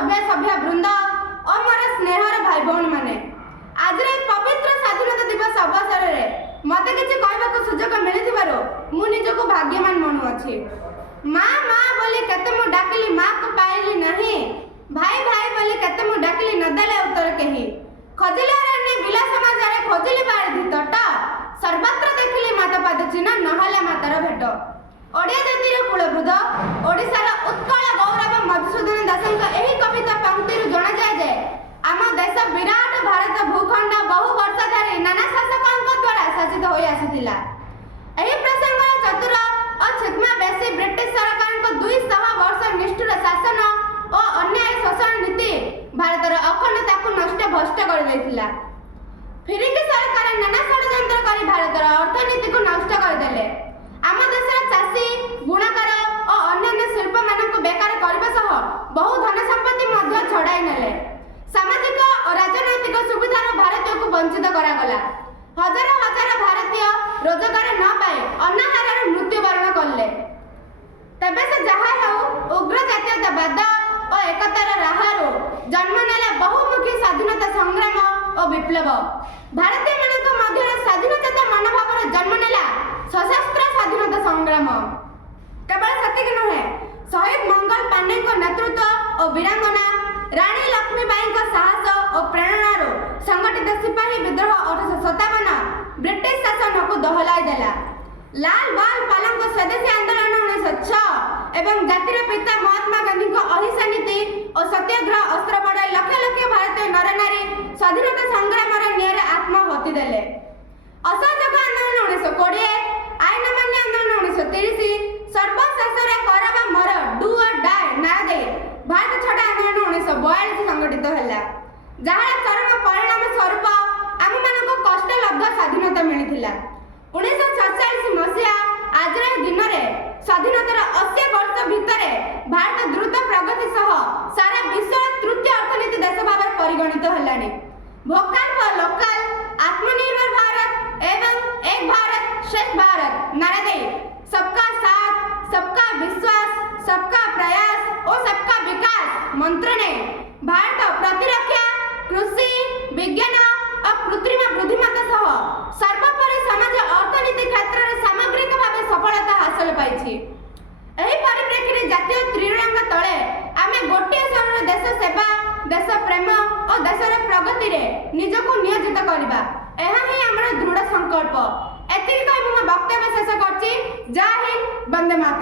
सभ्य वृंद और मोर स्नेहर भाई भौण माने आज पवित्र स्वाधीनता दिवस अवसर में मत किसी कहवाक सुजोग मिलथिबारो मु निजको भाग्यवान मनुअछि। माँ माँ बोली केते मु डाकिली माँ को पाइली नहीं, भाई भाई बोली केते मु डाकिली नदेले उत्तर केही, खोजिले अरण्य बिला समाचार खोजिली बारधी तट, सर्वत्र देखिली माता पाद चिन्ह नहले मातार भेट। ओडिया जातिर कुलवृद्ध ओडिशार उत्कल गौरव मधुसूदन दासଙ୍କ ଏହି कविता पंक्तिରୁ ଜଣା ଯାଏ ଯେ ଆମ ଦେଶ ବିରାଟ ଭାରତ ଭୂଖଣ୍ଡ ବହୁ ବର୍ଷ ଧରି ନାନା ଶାସକଙ୍କ ଦ୍ୱାରା ଶାସିତ ହୋଇ ଆସିଥିଲା। ଏହି ପ୍ରସଙ୍ଗର ଚତୁର ଓ ଛଦ୍ମବେଶୀ ବ୍ରିଟିଶ ସରକାରଙ୍କ 200 ବର୍ଷ ନିଷ୍ଠୁର ଶାସନ ଓ ଅନ୍ୟାୟ ଶୋଷଣ ନୀତି ଭାରତର ଅଖଣ୍ଡତାକୁ ନଷ୍ଟ ଭ୍ରଷ୍ଟ କରିଦେଇଥିଲା। ଫିରିଙ୍ଗି ସରକାର ନାନା ଷଡ଼ଯନ୍ତ୍ର କରି ଭାରତର ଅର୍ଥନୀତିକୁ ନଷ୍ଟ କରିଦେଲେ। आम देशर चाषी बुणाकार और अन्य शिल्प मानक बेकार करने सह बहु धन संपत्ति छड़ाई नेले। सामाजिक और राजनैतिक सुविधार भारतीय को वंचित करागला। हजार हजार भारतीय रोजगार न पाए अनाहार मृत्युवरण कले। तेबे से जहा हो उग्र जातीयतावाद और एकतार राहारो जन्म नेला बहुमुखी स्वाधीनता संग्राम और विप्लव। भारतीय मानक मध्य स्वाधीनता मनोभाव जन्म नेला सशस्त्र स्वाधीनता संग्राम। केवल सेतिक नुहे, शहीद मंगल पांडे नेतृत्व और वीरांगना रानी लक्ष्मीबाई साहस और प्रेरणा संगठित सिपाही विद्रोह 1857 ब्रिटिश शासन को दोहलाई देला। लाल बाल पालक स्वदेशी आंदोलन 1906 एवं जातिर पिता महात्मा गांधी अहिंसा नीति और सत्याग्रह अस्त्र बढ़ाई लक्ष लक्ष भारतीय नर नारी स्वाधीनता संग्राम निरे आत्माहुति देले। असहयोग आंदोलन 1920, आईन मान्य आंदोलन 1930, सर्वशेषरे करवा मर डू और डाई ना दे भारत छाड़ आंदोलन 1942 संगठित होला। जहार चरम परिणाम स्वरूप आम मानक कष्टलब्ध स्वाधीनता मिलिथिला। 1947 मसीहा आज दिन में स्वाधीनतार 80 वर्ष भितर भारत द्रुत प्रगति सह सारा विश्व तृतीय अर्थनीति देश भाव परिगणित हेलानी। भोकाल फॉर लोकल, आत्मनिर्भर भारत एवं एक भारत श्रेष्ठ भारत नारा दे सबका साथ, सबका विश्वास, सबका प्रयास और सबका विकास मंत्र ने भारत प्रतिरक्षा, कृषि, विज्ञान और कृत्रिम बुद्धिमत्ता सह सर्वोपरि समाज अर्थनीति क्षेत्र में सामग्रिक भाव सफलता हासिल पाइछि। एही परिप्रेक्षी जातीय त्रिरंग तले आमे गोटे शहर देश सेवा, देश प्रेम और देशर प्रगति रे निजको नियोजित करबा एहा ही हमर दृढ़ संकल्प। एतिक कहि मो वक्तव्य शेष करछि। जय हिंद, वंदे मातरम।